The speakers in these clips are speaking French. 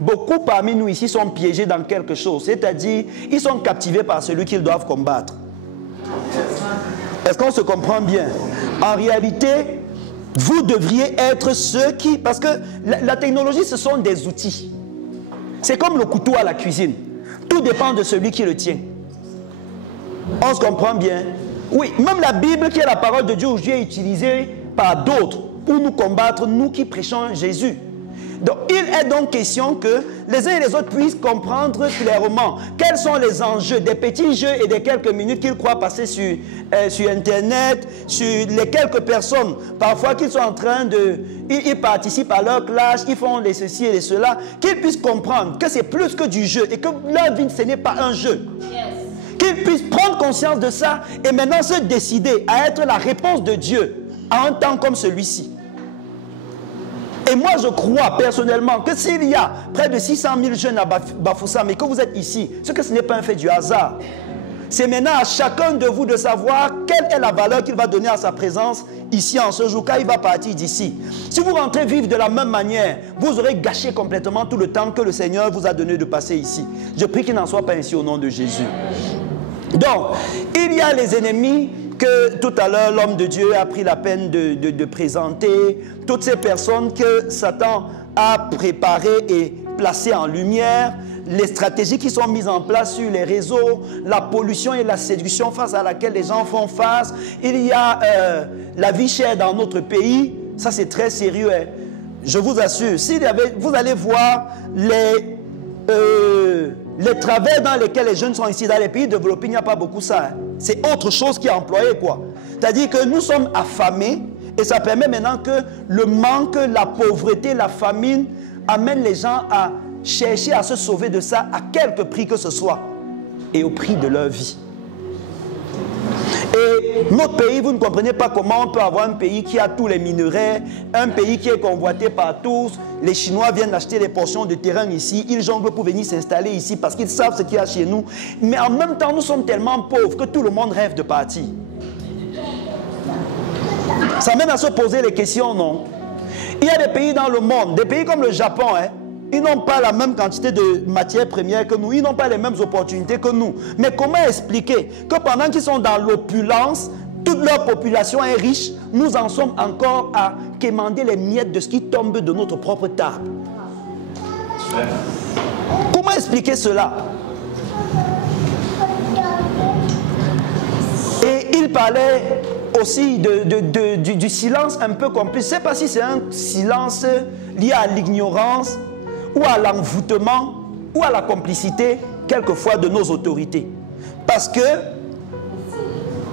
beaucoup parmi nous ici sont piégés dans quelque chose. C'est-à-dire, ils sont captivés par celui qu'ils doivent combattre. Est-ce qu'on se comprend bien? En réalité, vous devriez être ceux qui... Parce que la technologie, ce sont des outils. C'est comme le couteau à la cuisine. Tout dépend de celui qui le tient. On se comprend bien? Oui, même la Bible, qui est la parole de Dieu, aujourd'hui est utilisée par d'autres pour nous combattre, nous qui prêchons Jésus. Donc, il est donc question que les uns et les autres puissent comprendre clairement quels sont les enjeux des petits jeux et des quelques minutes qu'ils croient passer sur Internet, sur les quelques personnes, parfois qu'ils sont en train de... Ils participent à leur classe, ils font les ceci et les cela, qu'ils puissent comprendre que c'est plus que du jeu et que leur vie, ce n'est pas un jeu. Qu'ils puissent prendre conscience de ça et maintenant se décider à être la réponse de Dieu à un temps comme celui-ci. Et moi, je crois personnellement que s'il y a près de 600 000 jeunes à Bafoussam et que vous êtes ici, c'est que ce n'est pas un fait du hasard. C'est maintenant à chacun de vous de savoir quelle est la valeur qu'il va donner à sa présence ici en ce jour, quand il va partir d'ici. Si vous rentrez vivre de la même manière, vous aurez gâché complètement tout le temps que le Seigneur vous a donné de passer ici. Je prie qu'il n'en soit pas ainsi au nom de Jésus. Donc, il y a les ennemis que tout à l'heure l'homme de Dieu a pris la peine de présenter, toutes ces personnes que Satan a préparées et placées en lumière, les stratégies qui sont mises en place sur les réseaux, la pollution et la séduction face à laquelle les gens font face. Il y a la vie chère dans notre pays, ça c'est très sérieux. Hein. Je vous assure, vous allez voir les travers dans lesquels les jeunes sont ici, dans les pays développés, il n'y a pas beaucoup ça. Hein. C'est autre chose qui est employé, quoi. C'est-à-dire que nous sommes affamés et ça permet maintenant que le manque, la pauvreté, la famine amènent les gens à chercher à se sauver de ça à quelque prix que ce soit et au prix de leur vie. Et notre pays, vous ne comprenez pas comment on peut avoir un pays qui a tous les minerais, un pays qui est convoité par tous. Les Chinois viennent acheter des portions de terrain ici, ils jonglent pour venir s'installer ici parce qu'ils savent ce qu'il y a chez nous. Mais en même temps, nous sommes tellement pauvres que tout le monde rêve de partir. Ça mène à se poser les questions, non? Il y a des pays dans le monde, des pays comme le Japon, hein, ils n'ont pas la même quantité de matières premières que nous, ils n'ont pas les mêmes opportunités que nous. Mais comment expliquer que pendant qu'ils sont dans l'opulence, toute leur population est riche, nous en sommes encore à quémander les miettes de ce qui tombe de notre propre table? Comment expliquer cela? Et il parlait aussi du silence un peu complice. Je ne sais pas si c'est un silence lié à l'ignorance ou à l'envoûtement ou à la complicité quelquefois de nos autorités. Parce que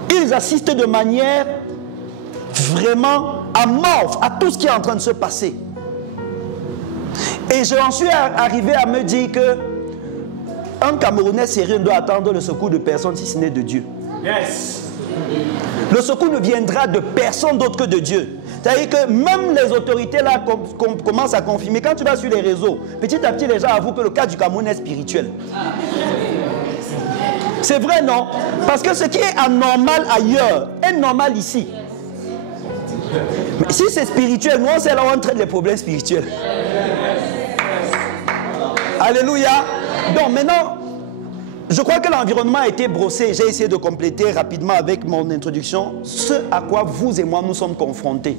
ils assistent de manière vraiment amorphe à tout ce qui est en train de se passer. Et j'en suis arrivé à me dire que un Camerounais sérieux ne doit attendre le secours de personne si ce n'est de Dieu. Yes. Le secours ne viendra de personne d'autre que de Dieu. C'est-à-dire que même les autorités là commencent à confirmer. Quand tu vas sur les réseaux, petit à petit les gens avouent que le cas du Cameroun est spirituel. C'est vrai, non? Parce que ce qui est anormal ailleurs est normal ici. Mais si c'est spirituel, nous on sait là où on traite les problèmes spirituels. Alléluia. Donc maintenant, je crois que l'environnement a été brossé. J'ai essayé de compléter rapidement avec mon introduction ce à quoi vous et moi nous sommes confrontés.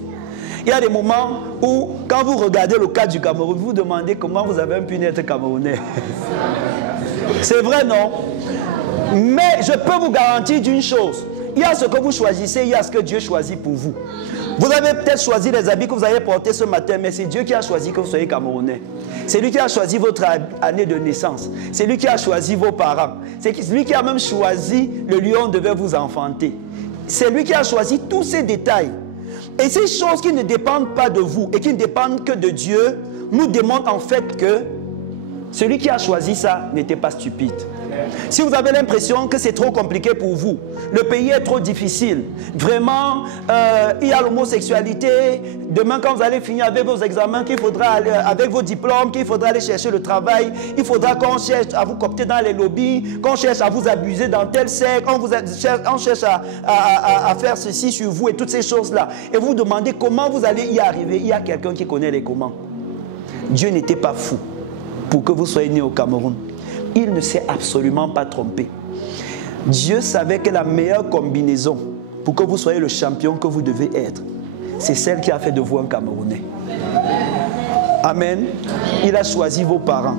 Il y a des moments où, quand vous regardez le cas du Cameroun, vous vous demandez comment vous avez pu naître Camerounais. C'est vrai, non? Mais je peux vous garantir d'une chose. Il y a ce que vous choisissez, il y a ce que Dieu choisit pour vous. Vous avez peut-être choisi les habits que vous avez portés ce matin, mais c'est Dieu qui a choisi que vous soyez Camerounais. C'est lui qui a choisi votre année de naissance. C'est lui qui a choisi vos parents. C'est lui qui a même choisi le lieu où on devait vous enfanter. C'est lui qui a choisi tous ces détails. Et ces choses qui ne dépendent pas de vous et qui ne dépendent que de Dieu nous démontrent en fait que celui qui a choisi ça n'était pas stupide. Si vous avez l'impression que c'est trop compliqué pour vous, le pays est trop difficile, vraiment, il y a l'homosexualité, demain quand vous allez finir avec vos examens, qu'il faudra aller, avec vos diplômes, qu'il faudra aller chercher le travail, il faudra qu'on cherche à vous coopter dans les lobbies, qu'on cherche à vous abuser dans tel secte, on cherche à faire ceci sur vous et toutes ces choses-là. Et vous vous demandez comment vous allez y arriver. Il y a quelqu'un qui connaît les comment. Dieu n'était pas fou pour que vous soyez né au Cameroun. Il ne s'est absolument pas trompé. Dieu savait que la meilleure combinaison pour que vous soyez le champion que vous devez être, c'est celle qui a fait de vous un Camerounais. Amen. Il a choisi vos parents.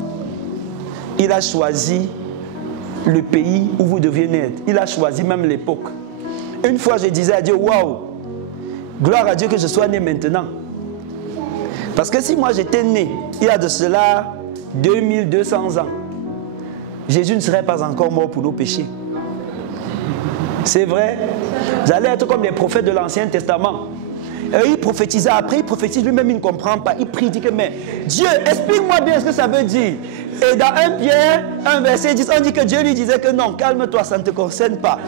Il a choisi le pays où vous deviez naître. Il a choisi même l'époque. Une fois, je disais à Dieu, waouh, gloire à Dieu que je sois né maintenant. Parce que si moi j'étais né, il y a de cela 2200 ans, Jésus ne serait pas encore mort pour nos péchés. C'est vrai. J'allais être comme les prophètes de l'Ancien Testament. Il prophétisait, après il prophétise lui-même, il ne comprend pas. Il prie, il dit que mais Dieu, explique-moi bien ce que ça veut dire. Et dans 1 Pierre, 1 verset 10, on dit que Dieu lui disait que non, calme-toi, ça ne te concerne pas.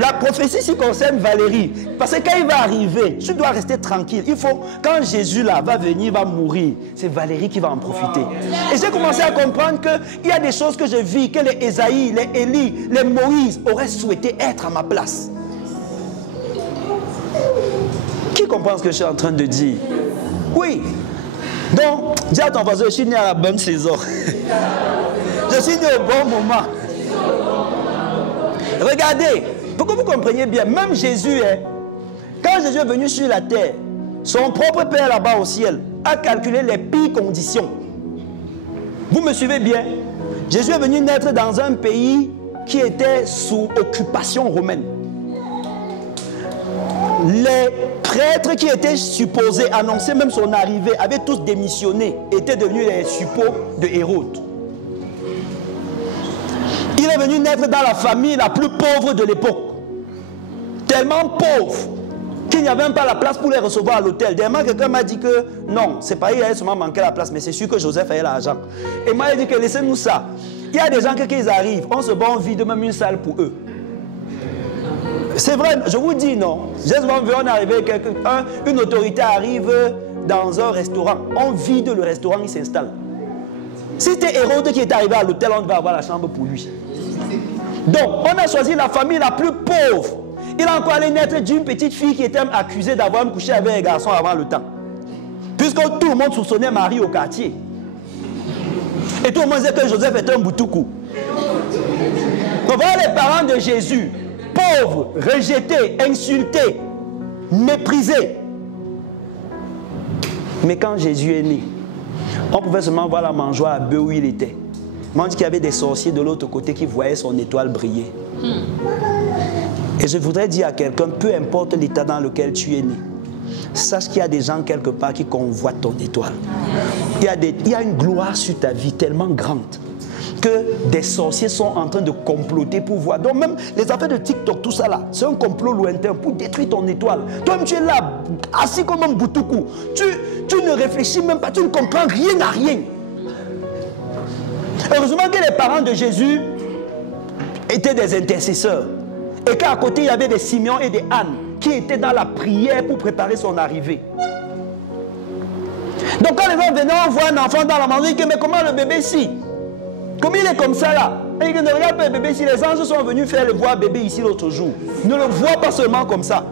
La prophétie s'y concerne Valérie. Parce que quand il va arriver, tu dois rester tranquille. Il faut, quand Jésus là va venir, va mourir, c'est Valérie qui va en profiter. Et j'ai commencé à comprendre qu'il y a des choses que je vis, que les Ésaïe, les Élie, les Moïse auraient souhaité être à ma place. Qui comprend ce que je suis en train de dire? Oui. Donc, dis à ton voisin, je suis né à la bonne saison. Je suis né au bon moment. Regardez, pour que vous compreniez bien, même Jésus, quand Jésus est venu sur la terre, son propre Père là-bas au ciel a calculé les pires conditions. Vous me suivez bien? Jésus est venu naître dans un pays qui était sous occupation romaine. Les prêtres qui étaient supposés annoncer même son arrivée avaient tous démissionné, étaient devenus les suppôts de Hérode. Il est venu naître dans la famille la plus pauvre de l'époque. Tellement pauvre qu'il n'y avait même pas la place pour les recevoir à l'hôtel. Dernièrement, quelqu'un m'a dit que non, c'est pas il allait seulement manquer la place, mais c'est sûr que Joseph avait l'argent. Et moi, il a dit que laissez-nous ça. Il y a des gens qui ils arrivent, on se bat, on vide même une salle pour eux. C'est vrai, je vous dis non. J'ai souvent vu, on arrive, une autorité arrive dans un restaurant. On vide le restaurant, il s'installe. Si c'était Hérode qui est arrivé à l'hôtel, on devait avoir la chambre pour lui. Donc, on a choisi la famille la plus pauvre. Il a encore allé naître d'une petite fille qui était accusée d'avoir couché avec un garçon avant le temps. Puisque tout le monde soupçonnait Marie au quartier. Et tout le monde disait que Joseph était un boutoukou. Donc voilà les parents de Jésus. Pauvres, rejetés, insultés, méprisés. Mais quand Jésus est né, on pouvait seulement voir la mangeoire à bœuf où il était. Mais on dit qu'il y avait des sorciers de l'autre côté qui voyaient son étoile briller. Et je voudrais dire à quelqu'un, peu importe l'état dans lequel tu es né, sache qu'il y a des gens quelque part qui convoitent ton étoile. Il y a une gloire sur ta vie tellement grande que des sorciers sont en train de comploter pour voir. Donc même les affaires de TikTok, tout ça là, c'est un complot lointain pour détruire ton étoile. Toi-même tu es là, assis comme un boutoukou. Tu ne réfléchis même pas, tu ne comprends rien à rien. Heureusement que les parents de Jésus étaient des intercesseurs. Et qu'à côté il y avait des Simeon et des Anne qui étaient dans la prière pour préparer son arrivée. Donc quand les gens venaient, on voit un enfant dans la maison, ils disent mais comment le bébé ici? Comme il est comme ça là, et il ne regarde pas le bébé ici, les anges sont venus faire le voir bébé ici l'autre jour. Ne le voient pas seulement comme ça.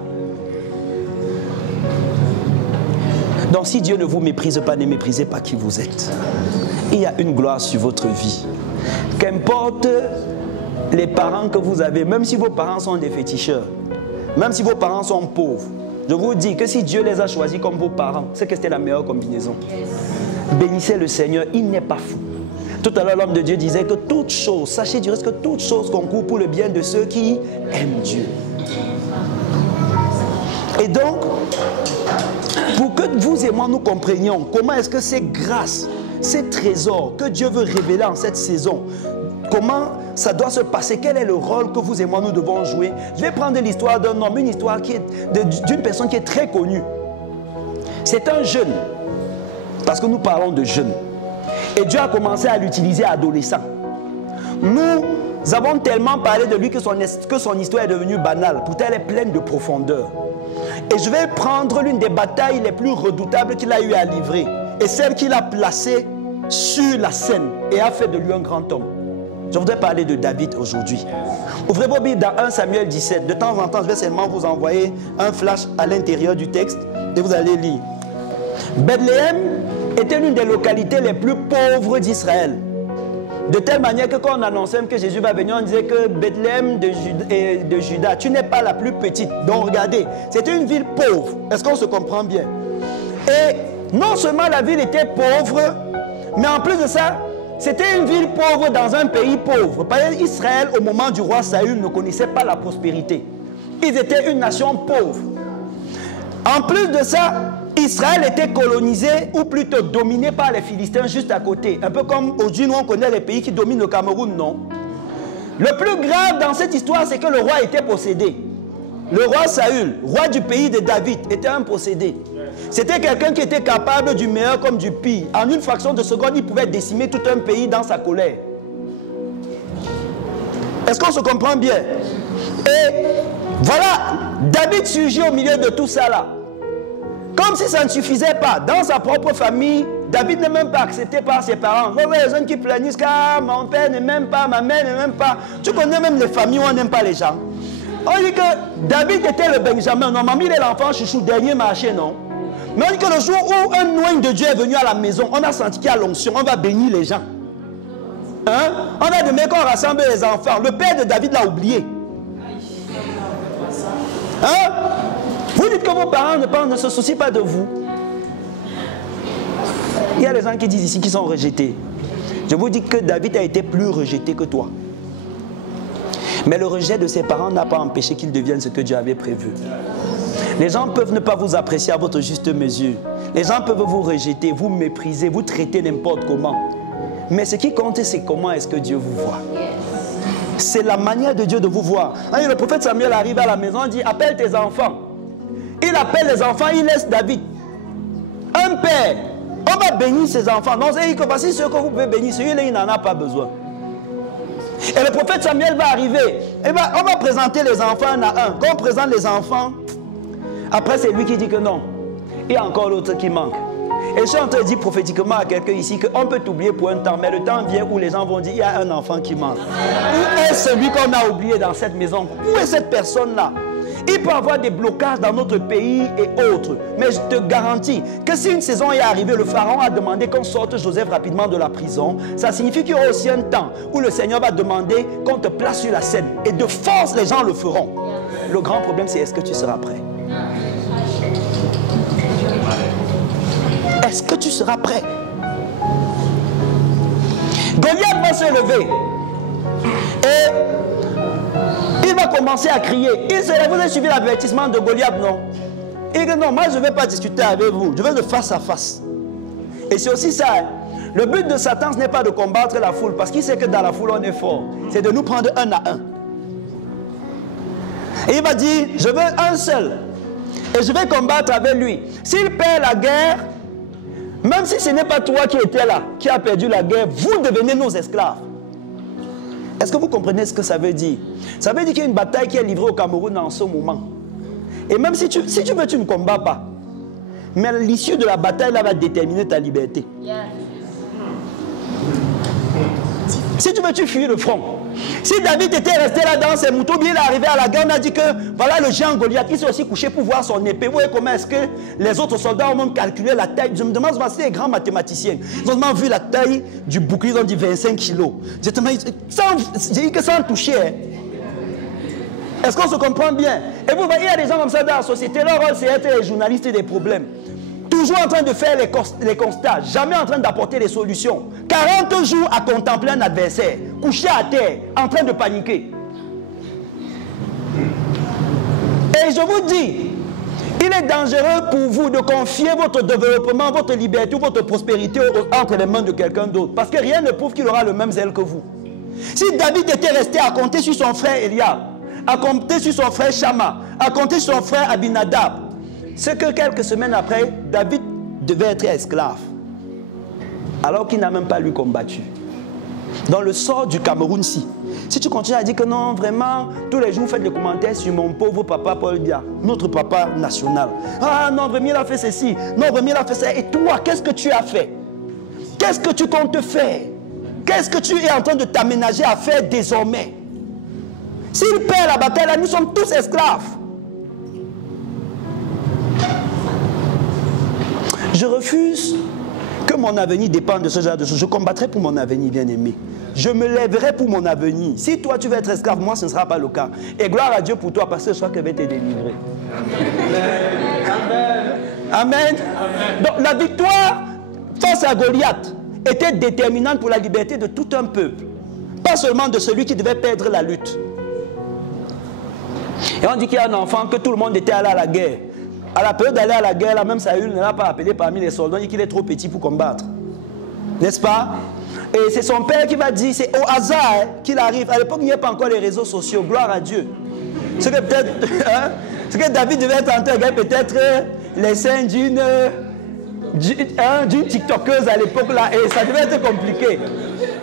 Donc si Dieu ne vous méprise pas, ne méprisez pas qui vous êtes. Il y a une gloire sur votre vie. Qu'importe les parents que vous avez, même si vos parents sont des féticheurs, même si vos parents sont pauvres, je vous dis que si Dieu les a choisis comme vos parents, c'est que c'était la meilleure combinaison. Bénissez le Seigneur, il n'est pas fou. Tout à l'heure, l'homme de Dieu disait que toute chose, sachez du reste que toute chose concourt pour le bien de ceux qui aiment Dieu. Et donc, pour que vous et moi nous comprenions comment est-ce que ces grâces, ces trésors que Dieu veut révéler en cette saison, comment ça doit se passer, quel est le rôle que vous et moi nous devons jouer. Je vais prendre l'histoire d'un homme, une histoire qui est d'une personne qui est très connue. C'est un jeune, parce que nous parlons de jeunes. Et Dieu a commencé à l'utiliser adolescent. Nous avons tellement parlé de lui que son histoire est devenue banale. Pourtant, elle est pleine de profondeur. Et je vais prendre l'une des batailles les plus redoutables qu'il a eu à livrer. Et celle qu'il a placée sur la scène et a fait de lui un grand homme. Je voudrais parler de David aujourd'hui. Ouvrez vos Bibles dans 1 Samuel 17. De temps en temps, je vais seulement vous envoyer un flash à l'intérieur du texte et vous allez lire. Bethléem était l'une des localités les plus pauvres d'Israël. De telle manière que quand on annonçait que Jésus va venir, on disait que Bethléem de Juda, tu n'es pas la plus petite. Donc regardez, c'était une ville pauvre. Est-ce qu'on se comprend bien? Et non seulement la ville était pauvre, mais en plus de ça, c'était une ville pauvre dans un pays pauvre. Parce qu'Israël, au moment du roi Saül, ne connaissait pas la prospérité. Ils étaient une nation pauvre. En plus de ça, Israël était colonisé, ou plutôt dominé par les Philistins juste à côté. Un peu comme aujourd'hui, nous on connaît les pays qui dominent le Cameroun, non? Le plus grave dans cette histoire, c'est que le roi était possédé. Le roi Saül, roi du pays de David, était un possédé. C'était quelqu'un qui était capable du meilleur comme du pire. En une fraction de seconde, il pouvait décimer tout un pays dans sa colère. Est-ce qu'on se comprend bien? Et voilà, David surgit au milieu de tout ça là. Comme si ça ne suffisait pas. Dans sa propre famille, David n'est même pas accepté par ses parents. Vous voyez les gens qui planissent, car mon père ne m'aime pas, ma mère ne m'aime pas. Tu connais même les familles où on n'aime pas les gens. On dit que David était le Benjamin. Normalement, il est l'enfant chouchou, dernier marché, non? Mais on dit que le jour où un oigne de Dieu est venu à la maison, on a senti qu'il y a l'onction, on va bénir les gens. Hein? On a demandé qu'on rassemble les enfants. Le père de David l'a oublié. Hein? Vous dites que vos parents ne se soucient pas de vous. Il y a des gens qui disent ici qu'ils sont rejetés. Je vous dis que David a été plus rejeté que toi. Mais le rejet de ses parents n'a pas empêché qu'il devienne ce que Dieu avait prévu. Les gens peuvent ne pas vous apprécier à votre juste mesure. Les gens peuvent vous rejeter, vous mépriser, vous traiter n'importe comment. Mais ce qui compte, c'est comment est-ce que Dieu vous voit. C'est la manière de Dieu de vous voir. Quand le prophète Samuel arrive à la maison, il dit, appelle tes enfants. Il appelle les enfants, il laisse David. Un père, on va bénir ses enfants. Non, c'est que voici ce que vous pouvez bénir, celui-là, il n'en a pas besoin. Et le prophète Samuel va arriver. On va présenter les enfants un à un. Quand on présente les enfants, après c'est lui qui dit que non. Il y a encore l'autre qui manque. Et je suis en train de dire prophétiquement à quelqu'un ici qu'on peut t'oublier pour un temps, mais le temps vient où les gens vont dire il y a un enfant qui manque. Où est celui qu'on a oublié dans cette maison? Où est cette personne-là? Il peut y avoir des blocages dans notre pays et autres. Mais je te garantis que si une saison est arrivée, le pharaon a demandé qu'on sorte Joseph rapidement de la prison. Ça signifie qu'il y aura aussi un temps où le Seigneur va demander qu'on te place sur la scène. Et de force, les gens le feront. Le grand problème, c'est est-ce que tu seras prêt? Est-ce que tu seras prêt? Goliath va se lever. Et il va commencer à crier. Vous avez suivi l'avertissement de Goliath, non? Il dit non, moi je ne vais pas discuter avec vous. Je vais de face à face. Et c'est aussi ça. Le but de Satan, ce n'est pas de combattre la foule. Parce qu'il sait que dans la foule, on est fort. C'est de nous prendre un à un. Et il va dire, je veux un seul. Et je vais combattre avec lui. S'il perd la guerre, même si ce n'est pas toi qui étais là, qui a perdu la guerre, vous devenez nos esclaves. Est-ce que vous comprenez ce que ça veut dire? Ça veut dire qu'il y a une bataille qui est livrée au Cameroun en ce moment. Et même si tu veux, tu ne combats pas. Mais l'issue de la bataille là, va déterminer ta liberté. Yeah. Si tu veux, tu fuis le front. Si David était resté là dans ses moutons, bien il est arrivé à la guerre, on a dit que voilà le géant Goliath, il s'est aussi couché pour voir son épée. Vous voyez comment est-ce que les autres soldats ont même calculé la taille. Je me demande si les grands mathématiciens, ils ont même vu la taille du bouclier, ils ont dit 25 kilos. J'ai dit que sans toucher. Hein. Est-ce qu'on se comprend bien? Et vous voyez, il y a des gens comme ça dans la société, leur rôle c'est être les journalistes des problèmes. Toujours en train de faire les constats, jamais en train d'apporter les solutions. 40 jours à contempler un adversaire, couché à terre, en train de paniquer. Et je vous dis, il est dangereux pour vous de confier votre développement, votre liberté ou votre prospérité entre les mains de quelqu'un d'autre. Parce que rien ne prouve qu'il aura le même zèle que vous. Si David était resté à compter sur son frère Eliab, à compter sur son frère Shama, à compter sur son frère Abinadab, c'est que quelques semaines après, David devait être esclave. Alors qu'il n'a même pas lui combattu. Dans le sort du Cameroun, si tu continues à dire que non, vraiment, tous les jours, vous faites des commentaires sur mon pauvre papa Paul Biya, notre papa national. Ah non, vraiment, il a fait ceci. Non, vraiment, il a fait ça. Et toi, qu'est-ce que tu as fait? Qu'est-ce que tu comptes faire? Qu'est-ce que tu es en train de t'aménager à faire désormais? S'il perd la bataille, là, nous sommes tous esclaves. Je refuse que mon avenir dépende de ce genre de choses. Je combattrai pour mon avenir, bien-aimé. je me lèverai pour mon avenir. Si toi tu veux être esclave, moi ce ne sera pas le cas. Et gloire à Dieu pour toi, parce que je crois qu'elle va te délivrer. Amen. Amen. Donc la victoire face à Goliath était déterminante pour la liberté de tout un peuple. Pas seulement de celui qui devait perdre la lutte. Et on dit qu'il y a un enfant, que tout le monde était allé à la guerre. À la période d'aller à la guerre, là, même Saül ne l'a pas appelé parmi les soldats, il dit qu'il est trop petit pour combattre. N'est-ce pas? Et c'est son père qui va dire, c'est au hasard qu'il arrive. À l'époque, il n'y a pas encore les réseaux sociaux, gloire à Dieu. Ce que peut-être, ce que David devait être en train de regarder, peut-être les scènes d'une TikTokeuse à l'époque là, et ça devait être compliqué.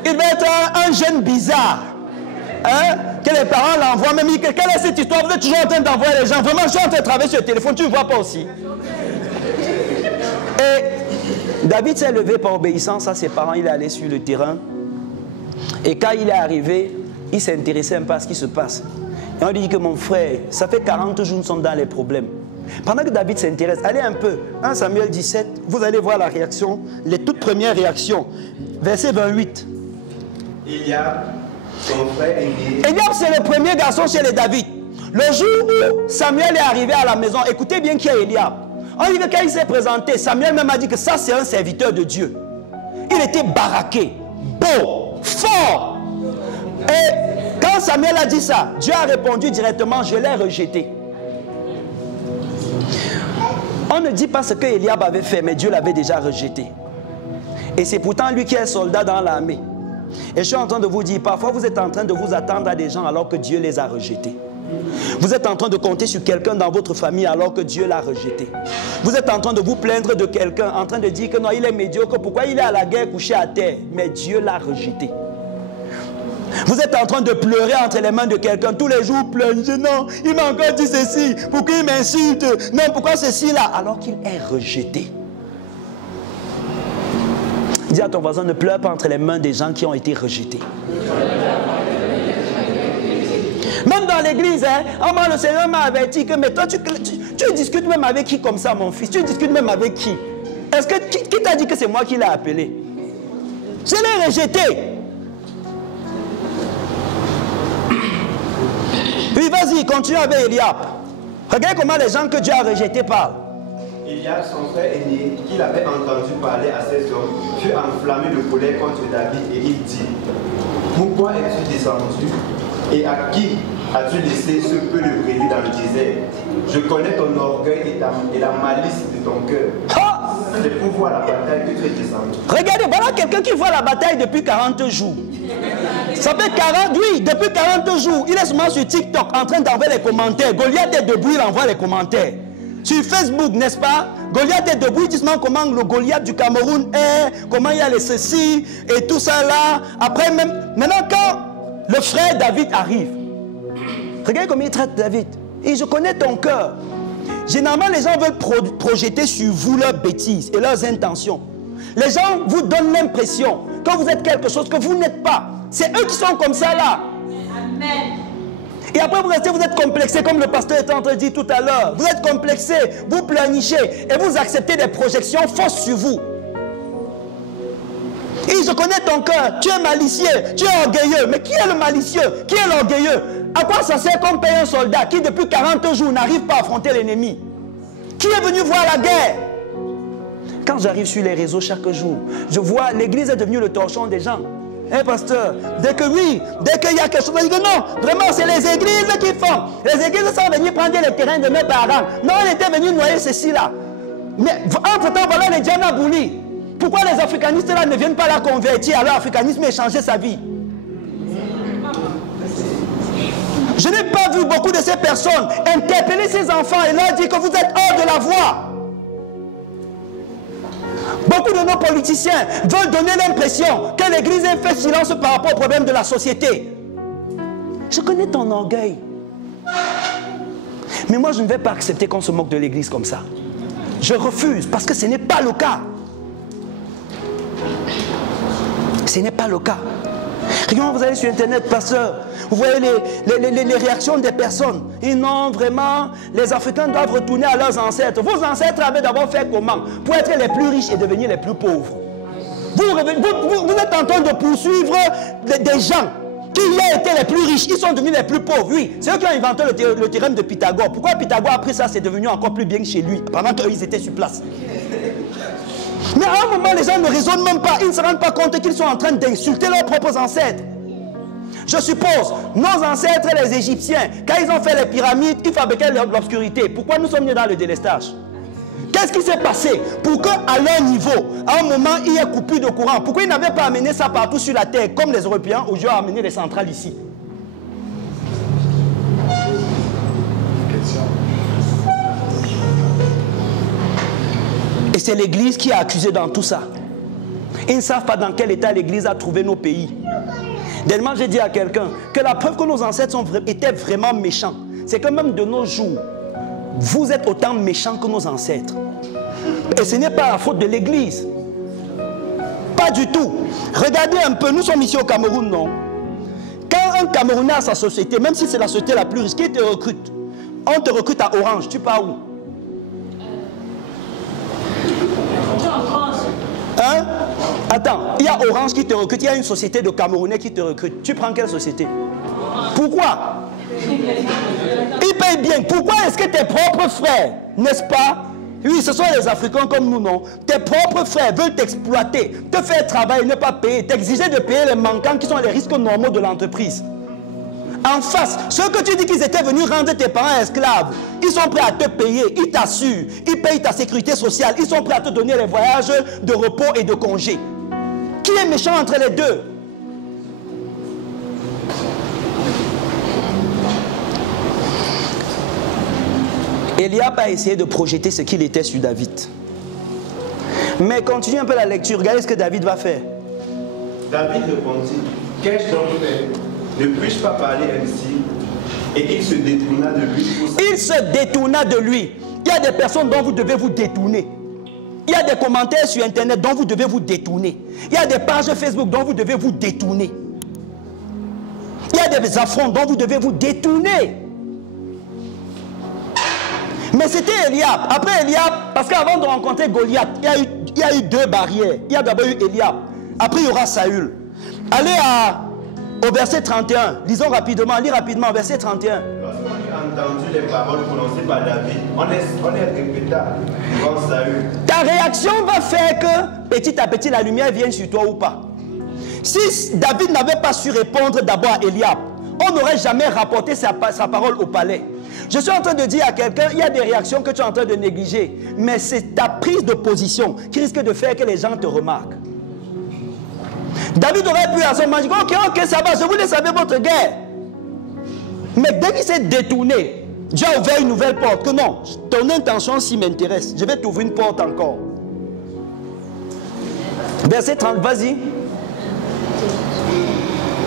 Il devait être un jeune bizarre. Que les parents l'envoient, même quelle est cette histoire? Vous êtes toujours en train d'envoyer les gens. Vraiment, je suis en train de travailler sur le téléphone, tu ne vois pas aussi. Et David s'est levé par obéissance à ses parents, il est allé sur le terrain. Et quand il est arrivé, il s'intéressait un peu à ce qui se passe. Et on lui dit que mon frère, ça fait 40 jours nous sommes dans les problèmes. Pendant que David s'intéresse, allez un peu, 1 Samuel 17, vous allez voir la réaction, les toutes premières réactions. Verset 28. Son frère aîné. Eliab, c'est le premier garçon chez les David. Le jour où Samuel est arrivé à la maison, écoutez bien qui est Eliab. On dit que quand il s'est présenté, Samuel même a dit que ça c'est un serviteur de Dieu. Il était baraqué, beau, fort. Et quand Samuel a dit ça, Dieu a répondu directement, je l'ai rejeté. On ne dit pas ce que Eliab avait fait, mais Dieu l'avait déjà rejeté. Et c'est pourtant lui qui est soldat dans l'armée. Et je suis en train de vous dire, parfois vous êtes en train de vous attendre à des gens alors que Dieu les a rejetés. Vous êtes en train de compter sur quelqu'un dans votre famille alors que Dieu l'a rejeté. Vous êtes en train de vous plaindre de quelqu'un, en train de dire que non, il est médiocre, pourquoi il est à la guerre couché à terre? Mais Dieu l'a rejeté. Vous êtes en train de pleurer entre les mains de quelqu'un, tous les jours pleurer, non, il m'a encore dit ceci, pourquoi il m'insulte? Non, pourquoi ceci là? Alors qu'il est rejeté. Dis à ton voisin, ne pleure pas entre les mains des gens qui ont été rejetés. Même dans l'église, moi le Seigneur m'a averti que mais toi tu discutes même avec qui comme ça mon fils? Tu discutes même avec qui? Est-ce que qui t'a dit que c'est moi qui l'ai appelé? Je l'ai rejeté. Puis vas-y, continue avec Eliab. Regarde comment les gens que Dieu a rejetés parlent. Eliab, son frère aîné, qu'il avait entendu parler à ses hommes, fut enflammé de colère contre David et il dit: pourquoi es-tu descendu et à qui as-tu laissé ce peu de brebis dans le désert? Je connais ton orgueil et la malice de ton cœur. C'est pour voir la bataille que tu es descendu. Regardez, voilà quelqu'un qui voit la bataille depuis 40 jours. Ça fait 40, oui, depuis 40 jours, il est seulement sur TikTok en train d'envoyer les commentaires. Goliath est debout, il envoie les commentaires. Sur Facebook, n'est-ce pas? Goliath est debout, il dit comment le Goliath du Cameroun est, comment il y a les ceci et tout ça là. Après même, maintenant quand le frère David arrive, regardez comment il traite David. Et je connais ton cœur. Généralement, les gens veulent projeter sur vous leurs bêtises et leurs intentions. Les gens vous donnent l'impression que vous êtes quelque chose que vous n'êtes pas. C'est eux qui sont comme ça là. Amen. Et après vous restez, vous êtes complexé comme le pasteur était en train de dire tout à l'heure. Vous êtes complexé, vous planichez et vous acceptez des projections fausses sur vous. Et je connais ton cœur, tu es malicieux, tu es orgueilleux. Mais qui est le malicieux? Qui est l'orgueilleux? À quoi ça sert qu'on paye un soldat qui depuis 40 jours n'arrive pas à affronter l'ennemi? Qui est venu voir la guerre? Quand j'arrive sur les réseaux chaque jour, je vois l'église est devenue le torchon des gens. Hein, pasteur, dès qu'il y a quelque chose, on dit que non, vraiment, c'est les églises qui font. Les églises sont venues prendre les terrains de mes parents. Non, on était venus noyer ceci là. Mais entre-temps, voilà les Diana Bouli. Pourquoi les africanistes là ne viennent pas la convertir alors l'africanisme et changer sa vie? Je n'ai pas vu beaucoup de ces personnes interpeller ces enfants et leur dire que vous êtes hors de la voie. Beaucoup de nos politiciens veulent donner l'impression que l'Église a fait silence par rapport aux problèmes de la société. Je connais ton orgueil. Mais moi, je ne vais pas accepter qu'on se moque de l'Église comme ça. Je refuse parce que ce n'est pas le cas. Ce n'est pas le cas. Regardez, vous allez sur Internet, pasteur, vous voyez les réactions des personnes. Et non, vraiment, les Africains doivent retourner à leurs ancêtres. Vos ancêtres avaient d'abord fait comment? Pour être les plus riches et devenir les plus pauvres. Vous êtes en train de poursuivre des gens qui ont été les plus riches, ils sont devenus les plus pauvres. Oui, c'est eux qui ont inventé le théorème de Pythagore. Pourquoi Pythagore a pris ça, c'est devenu encore plus bien que chez lui, pendant qu'ils étaient sur place. Mais à un moment, les gens ne raisonnent même pas. Ils ne se rendent pas compte qu'ils sont en train d'insulter leurs propres ancêtres. Je suppose, nos ancêtres, les Égyptiens, quand ils ont fait les pyramides, ils fabriquaient l'obscurité. Pourquoi nous sommes nés dans le délestage? Qu'est-ce qui s'est passé pour qu'à leur niveau, à un moment, il y ait coupure de courant? Pourquoi ils n'avaient pas amené ça partout sur la terre, comme les Européens, aujourd'hui, ont amené les centrales ici? Et c'est l'Église qui est accusée dans tout ça. Ils ne savent pas dans quel état l'Église a trouvé nos pays. Dernièrement, j'ai dit à quelqu'un que la preuve que nos ancêtres étaient vraiment méchants, c'est que même de nos jours, vous êtes autant méchants que nos ancêtres. Et ce n'est pas la faute de l'Église. Pas du tout. Regardez un peu, nous sommes ici au Cameroun, non? Quand un Camerounais a sa société, même si c'est la société la plus riche, qui te recrute? On te recrute à Orange, tu pars où? Hein? Attends, il y a Orange qui te recrute, il y a une société de Camerounais qui te recrute. Tu prends quelle société? Pourquoi? Ils payent bien. Pourquoi est-ce que tes propres frères, n'est-ce pas? Oui, ce sont les Africains comme nous, non? Tes propres frères veulent t'exploiter, te faire travailler, ne pas payer, t'exiger de payer les manquants qui sont les risques normaux de l'entreprise. En face, ceux que tu dis qu'ils étaient venus rendre tes parents esclaves, ils sont prêts à te payer, ils t'assurent, ils payent ta sécurité sociale, ils sont prêts à te donner les voyages de repos et de congés. Qui est méchant entre les deux? Eliab a essayé de projeter ce qu'il était sur David. Mais continue un peu la lecture, regardez ce que David va faire. David répondit, qu'ai-je donc fait? Ne puis-je pas parler ainsi? Et il se détourna de lui. Il se détourna de lui. Il y a des personnes dont vous devez vous détourner. Il y a des commentaires sur Internet dont vous devez vous détourner. Il y a des pages Facebook dont vous devez vous détourner. Il y a des affronts dont vous devez vous détourner. Mais c'était Eliab. Après Eliab, parce qu'avant de rencontrer Goliath, il y a eu deux barrières. Il y a d'abord eu Eliab. Après, il y aura Saül. Allez au verset 31. Lisons rapidement, lis rapidement, verset 31. Lorsqu'on a entendu les paroles prononcées par David, on les répéta devant Saül. Ta réaction va faire que petit à petit la lumière vienne sur toi ou pas. Si David n'avait pas su répondre d'abord à Eliab, on n'aurait jamais rapporté sa parole au palais. Je suis en train de dire à quelqu'un, il y a des réactions que tu es en train de négliger, mais c'est ta prise de position qui risque de faire que les gens te remarquent. David aurait pu à ce moment dire, ok, ça va, je voulais savoir votre guerre. Mais dès qu'il s'est détourné, Dieu a ouvert une nouvelle porte. Que non, ton intention s'y m'intéresse. Je vais t'ouvrir une porte encore. Verset 30, vas-y.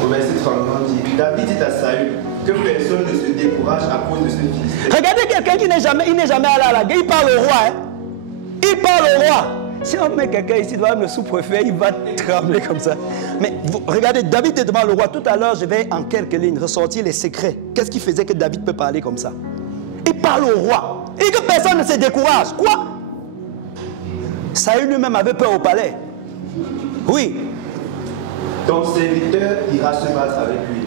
Au verset 30, on dit, David dit à Saül que personne ne se décourage à cause de ce Philistin. Regardez quelqu'un qui n'est jamais allé à la guerre, il parle au roi. Hein? Il parle au roi. Si on met quelqu'un ici devant le sous-préfet, il va trembler comme ça. Mais regardez, David est devant le roi. Tout à l'heure, je vais en quelques lignes ressortir les secrets. Qu'est-ce qui faisait que David peut parler comme ça? Il parle au roi. Et que personne ne se décourage. Quoi? Saül lui-même avait peur au palais. Oui. Ton serviteur ira se battre avec lui.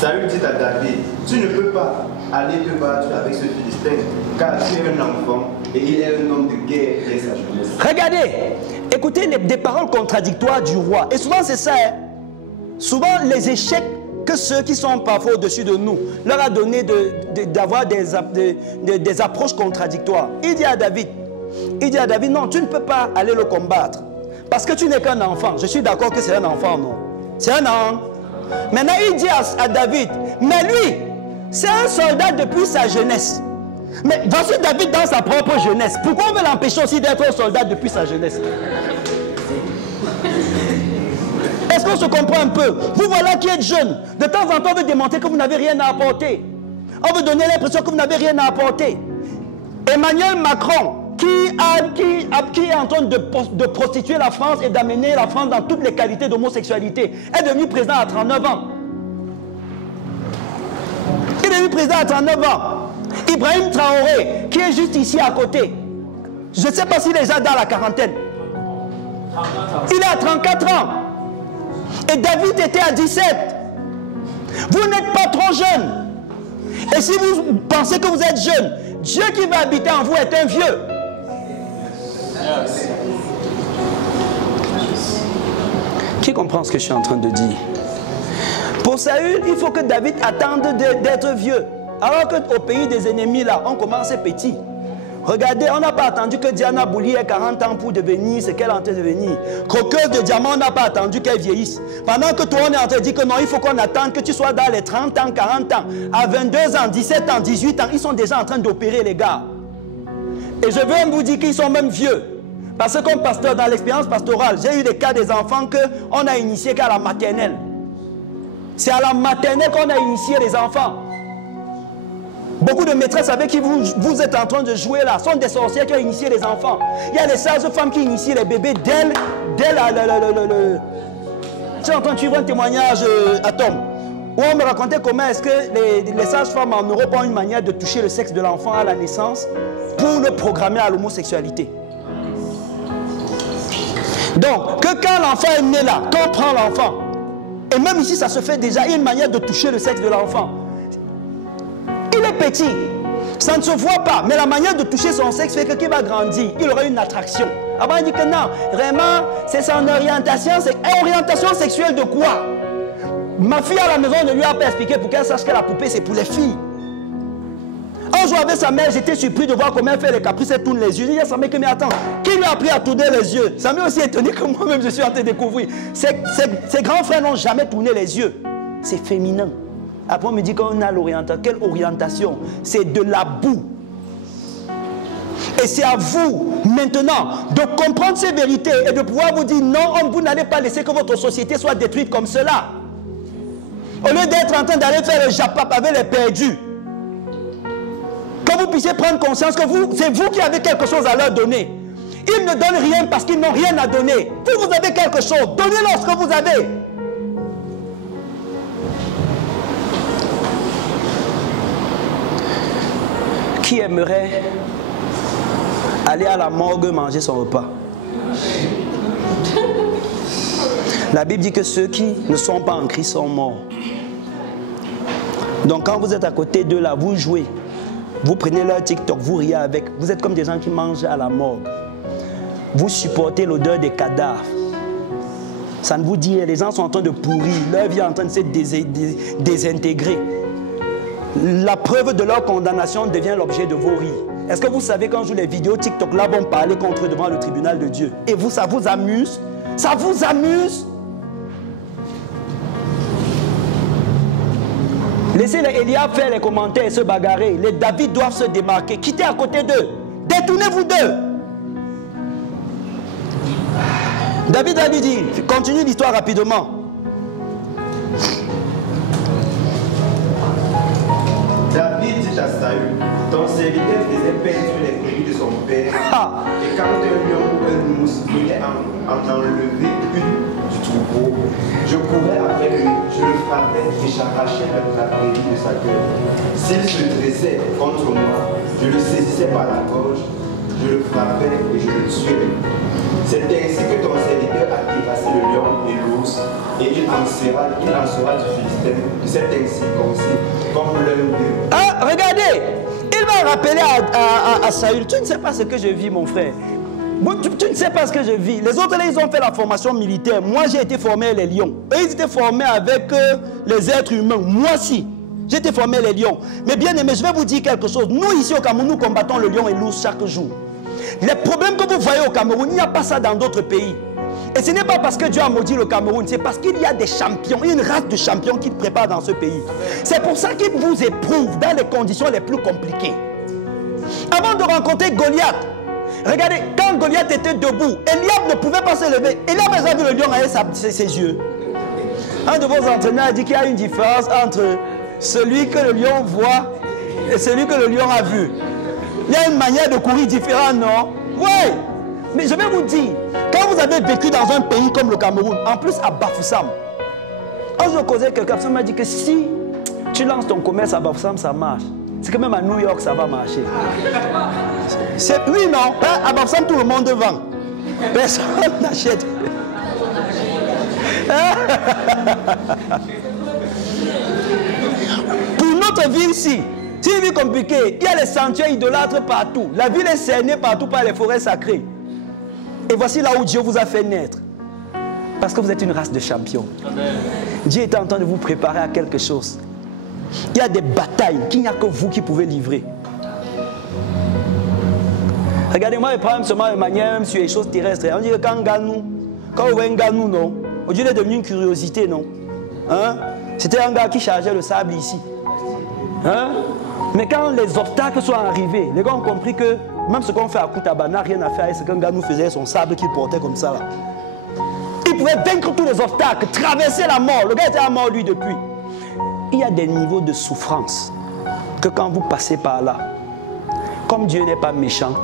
Saül dit à David, tu ne peux pas aller te battre avec ce Philistin, car tu es un enfant et il est un homme de guerre dès sa jeunesse. Regardez, écoutez des paroles contradictoires du roi. Et souvent c'est ça. Hein? Souvent les échecs que ceux qui sont parfois au-dessus de nous leur a donné d'avoir des approches contradictoires. Il dit à David, non, tu ne peux pas aller le combattre. Parce que tu n'es qu'un enfant. Je suis d'accord que c'est un enfant, non? C'est un enfant. Maintenant, il dit à David, mais lui, c'est un soldat depuis sa jeunesse. Mais voici David dans sa propre jeunesse. Pourquoi on veut l'empêcher aussi d'être un soldat depuis sa jeunesse? Est-ce qu'on se comprend un peu? Vous voilà qui êtes jeune. De temps en temps, on veut démontrer que vous n'avez rien à apporter. On veut donner l'impression que vous n'avez rien à apporter. Emmanuel Macron, qui est en train de prostituer la France et d'amener la France dans toutes les qualités d'homosexualité, est devenu président à 39 ans. Il est devenu président à 39 ans. Ibrahim Traoré, qui est juste ici à côté. Je ne sais pas s'il est déjà dans la quarantaine. Il est à 34 ans. Et David était à 17. Vous n'êtes pas trop jeune. Et si vous pensez que vous êtes jeune, Dieu qui va habiter en vous est un vieux. Qui comprend ce que je suis en train de dire? Pour Saül, il faut que David attende d'être vieux. Alors qu'au pays des ennemis, là, on commence petit. Regardez, on n'a pas attendu que Diana Bouli ait 40 ans pour devenir ce qu'elle est en train de devenir. Croqueuse de diamant, on n'a pas attendu qu'elle vieillisse. Pendant que toi, on est en train de dire que non, il faut qu'on attende que tu sois dans les 30 ans, 40 ans. À 22 ans, 17 ans, 18 ans, ils sont déjà en train d'opérer les gars. Et je veux même vous dire qu'ils sont même vieux. Parce que comme pasteur, dans l'expérience pastorale, j'ai eu des cas des enfants qu'on a initiés qu'à la maternelle. C'est à la maternelle qu'on a initié les enfants. Beaucoup de maîtresses avec qui vous êtes en train de jouer là sont des sorcières qui ont initié les enfants. Il y a des sages-femmes qui initient les bébés dès tu es en train de suivre un témoignage à Tom où on me racontait comment est-ce que les sages-femmes en Europe ont une manière de toucher le sexe de l'enfant à la naissance pour le programmer à l'homosexualité. Donc, que quand l'enfant est né là, quand on prend l'enfant, et même ici ça se fait déjà, il y a une manière de toucher le sexe de l'enfant. Il est petit, ça ne se voit pas, mais la manière de toucher son sexe fait que qu'il va grandir, il aura une attraction. Avant il dit que non, vraiment, c'est son orientation, c'est orientation sexuelle de quoi? Ma fille à la maison ne lui a pas expliqué pour qu'elle sache que la poupée c'est pour les filles. Un jour avec sa mère, j'étais surpris de voir comment elle fait les caprices, elle tourne les yeux. Je dis à sa mère, mais attends, qui lui a appris à tourner les yeux? Ça m'a aussi étonné que moi-même je suis en train de découvrir. Ses grands frères n'ont jamais tourné les yeux. C'est féminin. Après on me dit qu'on a l'orientation. Quelle orientation? C'est de la boue. Et c'est à vous maintenant de comprendre ces vérités et de pouvoir vous dire non, vous n'allez pas laisser que votre société soit détruite comme cela. Au lieu d'être en train d'aller faire le japap avec les perdus. Que vous puissiez prendre conscience que c'est vous qui avez quelque chose à leur donner. Ils ne donnent rien parce qu'ils n'ont rien à donner. Vous avez quelque chose. Donnez-leur ce que vous avez. Qui aimerait aller à la morgue manger son repas? La Bible dit que ceux qui ne sont pas en Christ sont morts. Donc quand vous êtes à côté d'eux là, vous jouez. Vous prenez leur TikTok, vous riez avec. Vous êtes comme des gens qui mangent à la morgue. Vous supportez l'odeur des cadavres. Ça ne vous dit rien. Les gens sont en train de pourrir. Leur vie est en train de se désintégrer. La preuve de leur condamnation devient l'objet de vos rires. Est-ce que vous savez qu'un jour les vidéos TikTok là vont parler contre eux devant le tribunal de Dieu? Et vous, ça vous amuse? Ça vous amuse? Laissez les Eliab faire les commentaires et se bagarrer. Les David doivent se démarquer. Quittez à côté d'eux. Détournez-vous d'eux. David a lui dit, continue l'histoire rapidement. David dit à Saül, ton serviteur faisait perdre les brebis de son père. Et quand un lion ou un mousse venait en enlever une du troupeau, je courais après lui, je le frappais et j'arrachais la brebis de sa gueule. S'il se dressait contre moi, je le saisissais par la gorge, je le frappais et je le tuais. C'est ainsi que ton serviteur a dépassé le lion et l'ours, et il en sera du Philistin, de cet incirconcis, comme l'un d'eux. Ah, regardez, il va rappeler à Saül, tu ne sais pas ce que je vis, mon frère. Tu ne sais pas ce que je vis. Les autres, là, ils ont fait la formation militaire. Moi, j'ai été formé les lions. Eux, ils étaient formés avec les êtres humains. Moi, si. J'ai été formé les lions. Mais bien aimé, je vais vous dire quelque chose. Nous, ici au Cameroun, nous combattons le lion et l'ours chaque jour. Les problèmes que vous voyez au Cameroun, il n'y a pas ça dans d'autres pays. Et ce n'est pas parce que Dieu a maudit le Cameroun, c'est parce qu'il y a des champions, une race de champions qui prépare dans ce pays. C'est pour ça qu'il vous éprouve dans les conditions les plus compliquées. Avant de rencontrer Goliath, regardez, quand Goliath était debout, Eliab ne pouvait pas se lever. Eliab a vu le lion avec ses yeux. Un de vos entraîneurs a dit qu'il y a une différence entre celui que le lion voit et celui que le lion a vu. Il y a une manière de courir différente, non? Oui. Mais je vais vous dire, quand vous avez vécu dans un pays comme le Cameroun, en plus à Bafoussam, quand je causais quelqu'un, ça m'a dit que si tu lances ton commerce à Bafoussam, ça marche. C'est que même à New York, ça va marcher. Oui, non? À Bafoussam, tout le monde vend. Personne n'achète. Pour notre vie ici, c'est une vie compliquée. Il y a les sanctuaires idolâtres partout. La ville est cernée partout par les forêts sacrées. Et voici là où Dieu vous a fait naître. Parce que vous êtes une race de champions. Amen. Dieu est en train de vous préparer à quelque chose. Il y a des batailles qu'il n'y a que vous qui pouvez livrer. Regardez-moi, je prends seulement de manière même sur les choses terrestres. On dit que quand on gagne, quand on voit un gars, non. Aujourd'hui, il est devenu une curiosité, non. Hein? C'était un gars qui chargeait le sable ici. Hein? Mais quand les obstacles sont arrivés, les gars ont compris que même ce qu'on fait à Koutaba n'a rien à faire avec ce qu'un gars nous faisait, son sable qu'il portait comme ça. Là. Il pouvait vaincre tous les obstacles, traverser la mort. Le gars était à mort, lui, depuis. Il y a des niveaux de souffrance que quand vous passez par là, comme Dieu n'est pas méchant,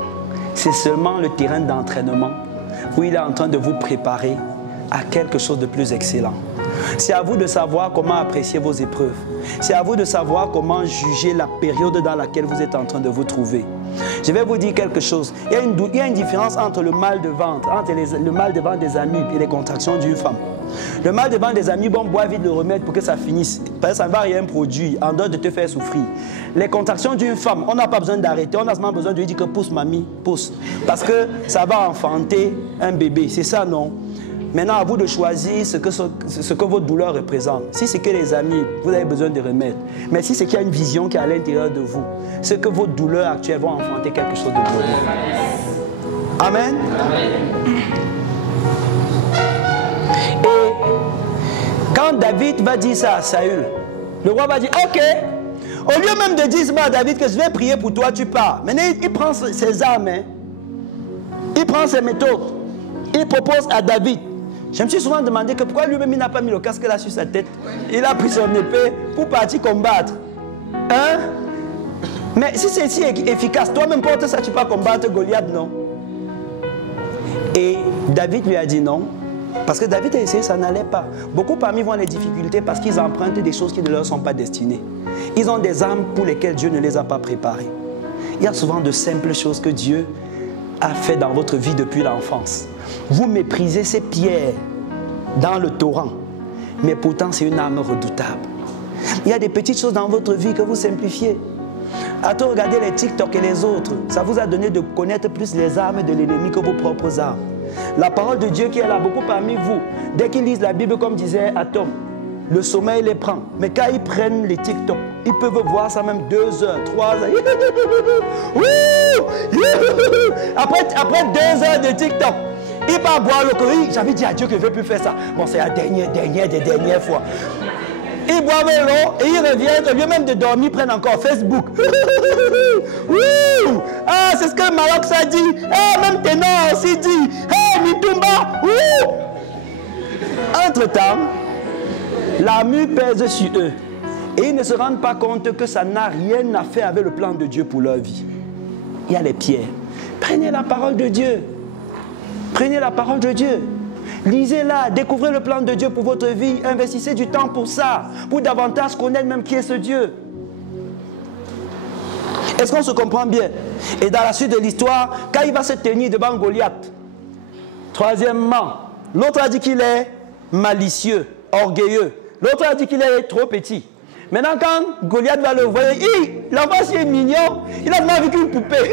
c'est seulement le terrain d'entraînement où il est en train de vous préparer à quelque chose de plus excellent. C'est à vous de savoir comment apprécier vos épreuves. C'est à vous de savoir comment juger la période dans laquelle vous êtes en train de vous trouver. Je vais vous dire quelque chose. Il y a une différence entre le mal de ventre, le mal de ventre des amis et les contractions d'une femme. Le mal de ventre des amis, bon, bois vite le remède pour que ça finisse. Parce que ça ne va rien produire en dehors de te faire souffrir. Les contractions d'une femme, on n'a pas besoin d'arrêter. On a seulement besoin de lui dire que pousse mamie, pousse. Parce que ça va enfanter un bébé. C'est ça, non? Maintenant, à vous de choisir ce que votre douleur représente. Si c'est que les amis, vous avez besoin de remèdes. Mais si c'est qu'il y a une vision qui est à l'intérieur de vous, c'est que vos douleurs actuelles vont enfanter quelque chose de bon. Amen. Amen. Et quand David va dire ça à Saül, le roi va dire, ok, au lieu même de dire à David que je vais prier pour toi, tu pars. Maintenant, il prend ses armes, hein. Il prend ses méthodes, il propose à David. Je me suis souvent demandé que pourquoi lui-même il n'a pas mis le casque là sur sa tête. Il a pris son épée pour partir combattre. Hein? Mais si c'est si efficace, toi-même porte ça, tu peux combattre Goliath, non? Et David lui a dit non. Parce que David a essayé, ça n'allait pas. Beaucoup parmi vont les difficultés parce qu'ils empruntent des choses qui ne leur sont pas destinées. Ils ont des armes pour lesquelles Dieu ne les a pas préparées. Il y a souvent de simples choses que Dieu a fait dans votre vie depuis l'enfance. Vous méprisez ces pierres dans le torrent, mais pourtant c'est une arme redoutable. Il y a des petites choses dans votre vie que vous simplifiez. À tout regarder les TikTok et les autres, ça vous a donné de connaître plus les armes de l'ennemi que vos propres armes. La parole de Dieu qui est là, beaucoup parmi vous, dès qu'ils lisent la Bible, comme disait Atom, le sommeil les prend. Mais quand ils prennent les TikTok, ils peuvent voir ça même 2 heures, 3 heures. Après 2 heures de TikTok, il part boire le courrier. J'avais dit à Dieu que je ne veux plus faire ça. Bon, c'est la dernière fois. Ils boivent l'eau et ils reviennent, au lieu même de dormir, ils prennent encore Facebook. Ah, c'est ce que Malox a dit. Ah, même Ténor aussi dit. Ah, Mitumba. Entre-temps, la mue pèse sur eux. Et ils ne se rendent pas compte que ça n'a rien à faire avec le plan de Dieu pour leur vie. Il y a les pierres. Prenez la parole de Dieu. Prenez la parole de Dieu. Lisez-la, découvrez le plan de Dieu pour votre vie. Investissez du temps pour ça, pour davantage connaître même qui est ce Dieu. Est-ce qu'on se comprend bien? Et dans la suite de l'histoire, quand il va se tenir devant Goliath, troisièmement, l'autre a dit qu'il est malicieux, orgueilleux. L'autre a dit qu'il est trop petit. Maintenant, quand Goliath va le voir, l'enfant est mignon, il a vraiment vécu une poupée,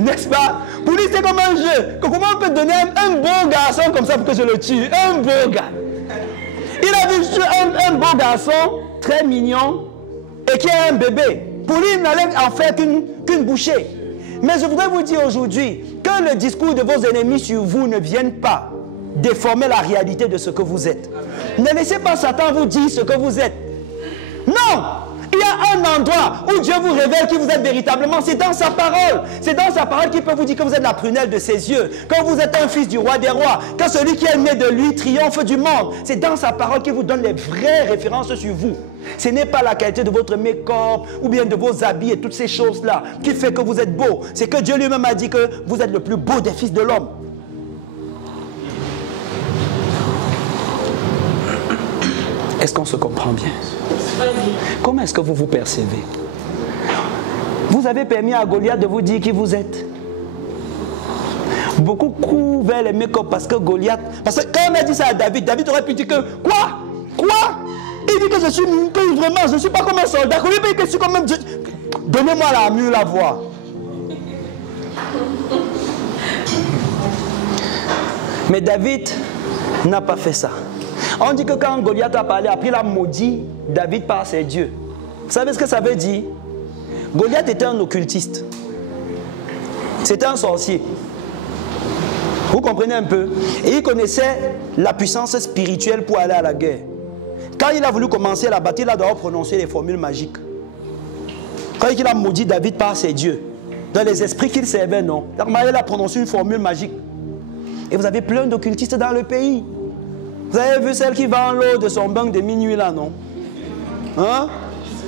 n'est-ce pas? Pour lui, c'est comme un jeu. Comment on peut donner un beau garçon comme ça pour que je le tue? Un beau gars. Il a vu un beau garçon, très mignon, et qui est un bébé. Pour lui, il n'allait en faire qu'une bouchée. Mais je voudrais vous dire aujourd'hui que le discours de vos ennemis sur vous ne vienne pas déformer la réalité de ce que vous êtes. Ne laissez pas Satan vous dire ce que vous êtes. Non! Il y a un endroit où Dieu vous révèle qui vous êtes véritablement. C'est dans sa parole. C'est dans sa parole qu'il peut vous dire que vous êtes la prunelle de ses yeux. Que vous êtes un fils du roi des rois. Que celui qui est né de lui triomphe du monde. C'est dans sa parole qu'il vous donne les vraies références sur vous. Ce n'est pas la qualité de votre make-up ou bien de vos habits et toutes ces choses-là qui fait que vous êtes beau. C'est que Dieu lui-même a dit que vous êtes le plus beau des fils de l'homme. Est-ce qu'on se comprend bien? Comment est-ce que vous vous percevez? Vous avez permis à Goliath de vous dire qui vous êtes. Beaucoup courent vers les make-up parce que Goliath... Parce que quand on a dit ça à David, David aurait pu dire que... Quoi? Il dit que je suis... Que vraiment, je ne suis pas comme un soldat. Comment il dit que je suis comme un... Donnez-moi l'armure, la voix. Mais David n'a pas fait ça. On dit que quand Goliath a parlé, après il a maudit David par ses dieux. Vous savez ce que ça veut dire? Goliath était un occultiste. C'était un sorcier. Vous comprenez un peu? Et il connaissait la puissance spirituelle pour aller à la guerre. Quand il a voulu commencer la bataille, il a d'abord prononcé les formules magiques. Quand il a maudit David par ses dieux, dans les esprits qu'il servait, non. Il a prononcé une formule magique. Et vous avez plein d'occultistes dans le pays. Vous avez vu celle qui vend l'eau de son bain de minuit là, non? Hein?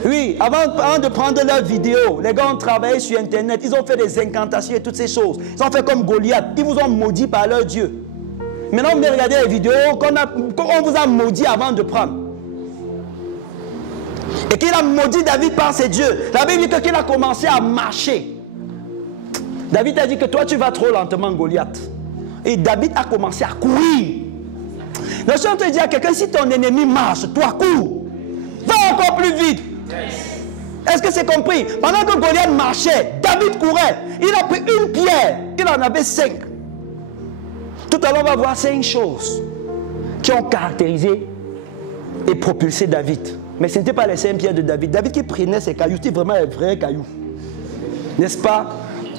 Oui, avant de prendre leurs vidéos, les gars ont travaillé sur Internet, ils ont fait des incantations et toutes ces choses. Ils ont fait comme Goliath, ils vous ont maudit par leur Dieu. Maintenant, vous venez regarder les vidéos qu'on vous a maudit avant de prendre. Et qu'il a maudit David par ses dieux. La Bible dit qu'il a commencé à marcher. David a dit que toi, tu vas trop lentement, Goliath. Et David a commencé à courir. Donc, je suis en train de dire à quelqu'un, si ton ennemi marche, toi, cours. Va encore plus vite. Est-ce que c'est compris? Pendant que Goliath marchait, David courait. Il a pris une pierre. Il en avait 5. Tout à l'heure, on va voir 5 choses qui ont caractérisé et propulsé David. Mais ce n'était pas les 5 pierres de David. David qui prenait ses cailloux, c'était vraiment un vrai caillou. N'est-ce pas?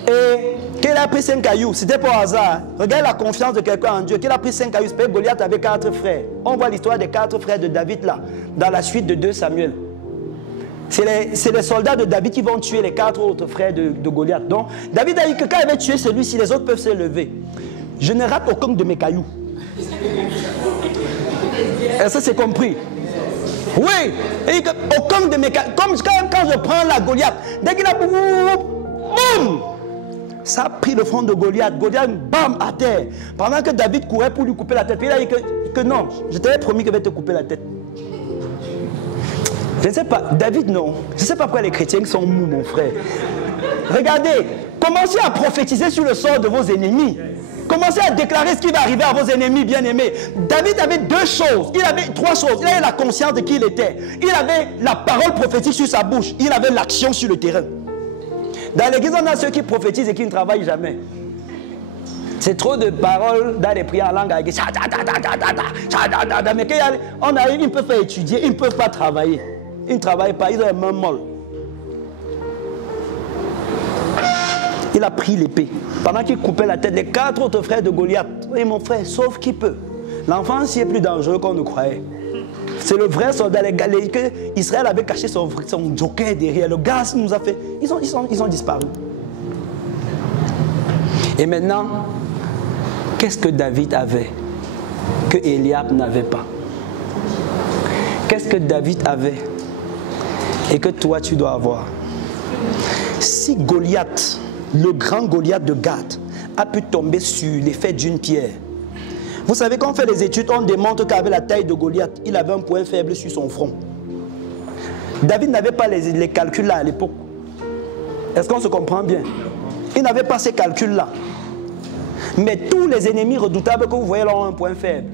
Et qu'il a pris 5 cailloux, c'était pas au hasard. Regarde la confiance de quelqu'un en Dieu. Qu'il a pris 5 cailloux, c'est que Goliath avait 4 frères. On voit l'histoire des 4 frères de David là, dans la suite de 2 Samuel. C'est les soldats de David qui vont tuer les 4 autres frères de Goliath. Donc, David a dit que quand il avait tué celui-ci, les autres peuvent se lever. Je ne rate aucun de mes cailloux. Est-ce que c'est compris? Oui. Et aucun de mes cailloux. Comme quand je prends la Goliath, dès qu'il a... Boum! Ça a pris le front de Goliath. Goliath, bam, à terre. Pendant que David courait pour lui couper la tête. Puis il a dit que non, je t'avais promis que je vais te couper la tête. Je ne sais pas, David, non. Je ne sais pas pourquoi les chrétiens sont mous, mon frère. Regardez, commencez à prophétiser sur le sort de vos ennemis. Commencez à déclarer ce qui va arriver à vos ennemis bien-aimés. David avait 2 choses. Il avait 3 choses. Il avait la conscience de qui il était. Il avait la parole prophétique sur sa bouche. Il avait l'action sur le terrain. Dans l'église, on a ceux qui prophétisent et qui ne travaillent jamais. C'est trop de paroles dans les prières en langue. Mais quand on arrive, ils ne peuvent pas étudier, ils ne peuvent pas travailler. Ils ne travaillent pas, ils ont les mains molles. Il a pris l'épée. Pendant qu'il coupait la tête des 4 autres frères de Goliath. Et mon frère, sauf qui peut. L'enfant, s'y est plus dangereux qu'on ne croyait. C'est le vrai soldat. Israël avait caché son joker derrière. Le gaz nous a fait. Ils ont disparu. Et maintenant, qu'est-ce que David avait que Eliab n'avait pas? Qu'est-ce que David avait et que toi tu dois avoir? Si Goliath, le grand Goliath de Gath, a pu tomber sur l'effet d'une pierre. Vous savez, quand on fait les études, on démontre qu'avec la taille de Goliath, il avait un point faible sur son front. David n'avait pas les calculs là à l'époque. Est-ce qu'on se comprend bien? Il n'avait pas ces calculs là. Mais tous les ennemis redoutables que vous voyez là ont un point faible.